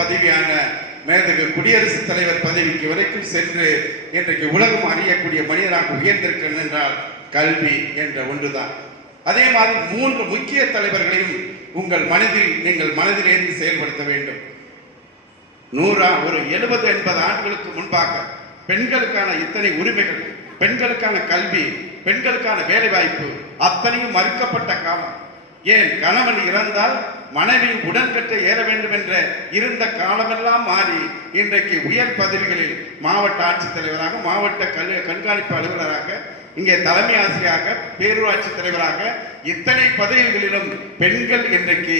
பதவியான மேதகு குடியரசுத் தலைவர் பதவிக்கு வரைக்கும் சென்று இன்றைக்கு உலகம் அறியக்கூடிய மனிதராக உயர்ந்திருக்கிறேன் என்றால் கல்வி என்ற ஒன்றுதான். அதே மாதிரி மூன்று முக்கிய தலைவர்களையும் உங்கள் மனதில் நீங்கள் மனதிலேந்து செயல்படுத்த வேண்டும். நூறா ஒரு எழுபது எண்பது ஆண்டுகளுக்கு முன்பாக பெண்களுக்கான இத்தனை உரிமைகள் பெண்களுக்கான கல்வி பெண்களுக்கான வேலைவாய்ப்பு அத்தனையும் மறுக்கப்பட்ட காலம். ஏன் கணவன் இறந்தால் மனைவி உடன்கட்டை ஏற வேண்டும் என்ற இருந்த காலமெல்லாம் மாறி இன்றைக்கு உயர் பதவிகளில் மாவட்ட ஆட்சித்தலைவராக மாவட்ட கல் கண்காணிப்பு அலுவலராக இங்கே தலைமை ஆசிரியராக பேரூராட்சி தலைவராக இத்தனை பதவிகளிலும் பெண்கள் இன்றைக்கு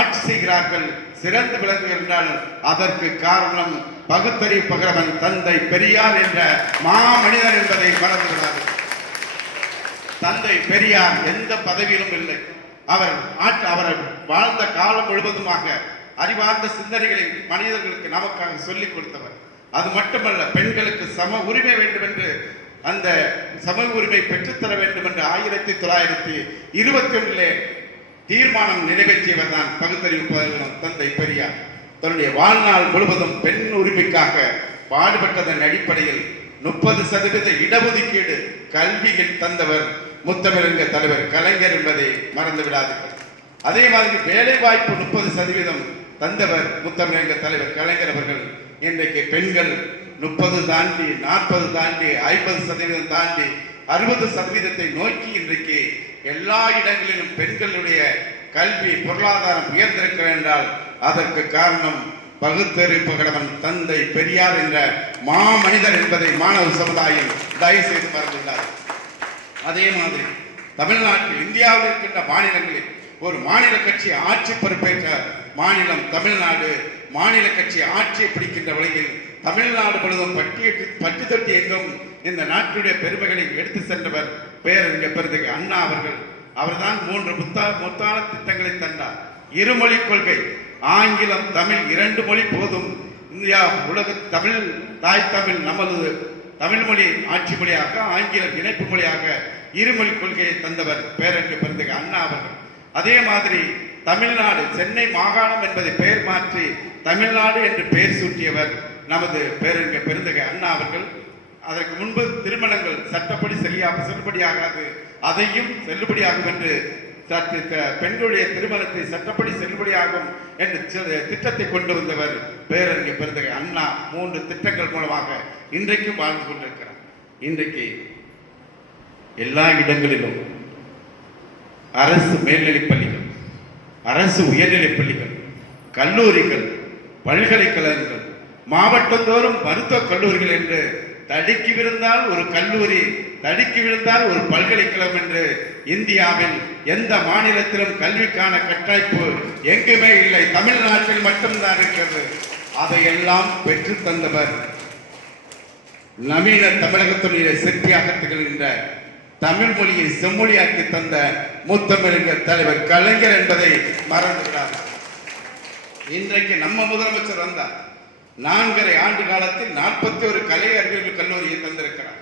ஆட்சி செய்கிறார்கள். சிறந்து விளங்குகின்றால் அதற்கு காரணம் பகுத்தறிவு பகரவன் தந்தை பெரியார் என்ற மாமனிதர் என்பதை மறந்துவிடாது. தந்தை பெரியார் எந்த பதவியிலும் இல்லை. அவர் ஆற்று அவர் வாழ்ந்த காலம் முழுவதுமாக அறிவார்ந்த சிந்தனைகளை மனிதர்களுக்கு நமக்காக சொல்லிக் கொடுத்தவர். அது மட்டுமல்ல பெண்களுக்கு சம உரிமை வேண்டும் என்று அந்த சம உரிமை பெற்றுத்தர வேண்டும் என்று ஆயிரத்தி தொள்ளாயிரத்தி இருபத்தி ஒன்றிலே தீர்மானம் நிறைவேற்றியவர் தான் பகுத்தறிவு பகலவன் தந்தை பெரியார். தன்னுடைய வாழ்நாள் முழுவதும் பெண் உரிமைக்காக பாடுபட்டதன் அடிப்படையில் முப்பது சதவீத இடஒதுக்கீடு கல்வியில் தந்தவர் முத்தமிழங்க தலைவர் கலைஞர் என்பதை மறந்து விடாதீர்கள் அதே மாதிரி வேலை வாய்ப்பு முப்பது சதவீதம் தந்தவர் முத்தமிழங்க தலைவர் கலைஞர் அவர்கள். இன்றைக்கு பெண்கள் முப்பது தாண்டி நாற்பது தாண்டி ஐம்பது சதவீதம் தாண்டி அறுபது சதவீதத்தை நோக்கி இன்றைக்கு எல்லா இடங்களிலும் பெண்களுடைய கல்வி பொருளாதாரம் உயர்ந்திருக்கிறது என்றால் அதற்கு காரணம் பகுத்தறி பகடவன் தந்தை பெரியார் என்ற மாமனிதர் என்பதை மாணவ சமுதாயம் தயவு செய்து மறந்துள்ளார் அதே மாதிரி தமிழ்நாட்டில் இந்தியாவில் இருக்கின்ற மாநிலங்களில் ஒரு மாநில கட்சி ஆட்சி பொறுப்பேற்ற மாநிலம் தமிழ்நாடு. மாநில கட்சி ஆட்சியை பிடிக்கின்ற வழியில் தமிழ்நாடு முழுவதும் பட்டியட்டு பட்டி தொட்டி எங்கும் இந்த நாட்டினுடைய பெருமைகளை எடுத்து சென்றவர் பேரறிஞர் பெருந்தகை அண்ணா அவர்கள். அவர்தான் மூன்று முத்தா முத்தான திட்டங்களை தந்தார். இருமொழி கொள்கை ஆங்கிலம் தமிழ் இரண்டு மொழி போதும். இந்தியா உலக தமிழ் தாய் தமிழ் நமது தமிழ் மொழி ஆட்சி மொழியாக ஆங்கிலம் இணைப்பு மொழியாக இருமொழி கொள்கையை தந்தவர் பேரறிஞர் பெருந்தகை அண்ணா அவர்கள். அதே மாதிரி தமிழ்நாடு சென்னை மாகாணம் என்பதை பெயர் மாற்றி தமிழ்நாடு என்று பெயர் சூட்டியவர் நமது பேரறிஞர் பெருந்தகை அண்ணா அவர்கள். அதற்கு முன்பு திருமணங்கள் சட்டப்படி சரியாக செல்லுபடியாகாது அதையும் செல்லுபடியாகும் என்று சற்று பெண்களுடைய திருமணத்தை சட்டப்படி செல்லுபடியாகும் என்று திட்டத்தை கொண்டு வந்தவர் பேரறிஞர் பெருந்தகை அண்ணா. மூன்று திட்டங்கள் மூலமாக இன்றைக்கும் வாழ்ந்து கொண்டிருக்கிறார். இன்றைக்கு எல்லா இடங்களிலும் அரசு மேல்நிலைப் பள்ளிகள் அரசு உயர்நிலைப் பள்ளிகள் கல்லூரிகள் பல்கலைக்கழகங்கள் மாவட்டந்தோறும் மருத்துவக் கல்லூரிகள் என்று தடுக்கி விழுந்தால் ஒரு கல்லூரி தடுக்கி விழுந்தால் ஒரு பல்கலைக்கழகம் என்று இந்தியாவில் எந்த மாநிலத்திலும் கல்விக்கான கட்டமைப்பு எங்குமே இல்லை. தமிழ்நாட்டில் மட்டும்தான் இருக்கிறது. அதையெல்லாம் பெற்று தந்தவர் நவீன தமிழகத்தினுடைய சிற்பியாக திகழ்கின்ற தமிழ் மொழியை செம்மொழியாக்கி தந்த முத்தமிழர் தலைவர் கலைஞர் என்பதை மறந்துவிடார் இன்றைக்கு நம்ம முதலமைச்சர் வந்தார் நான்கரை ஆண்டு காலத்தில் நாற்பத்தி ஒரு கலை அறிவியல் கல்லூரியை தந்திருக்கிறார்.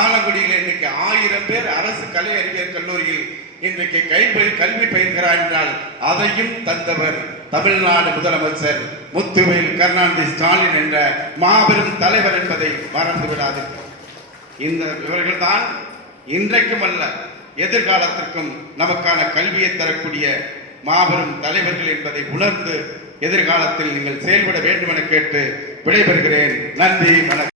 ஆலங்குடியில் இன்னைக்கு ஆயிரம் பேர் அரசு கலை அறிவியல் கல்லூரியில் இன்றைக்கு கைப்பை கல்வி பயிர்கிறார் என்றால் அதையும் தந்தவர் தமிழ்நாடு முதலமைச்சர் முத்துவேல் கருணாநிதி ஸ்டாலின் என்ற மாபெரும் தலைவர் என்பதை மறந்து விடாது இந்த இவர்கள்தான் இன்றைக்கும் அல்ல எதிர்காலத்திற்கும் நமக்கான கல்வியை தரக்கூடிய மாபெரும் தலைவர்கள் என்பதை உணர்ந்து எதிர்காலத்தில் நீங்கள் செயல்பட வேண்டும் என கேட்டு விடைபெறுகிறேன். நன்றி வணக்கம்.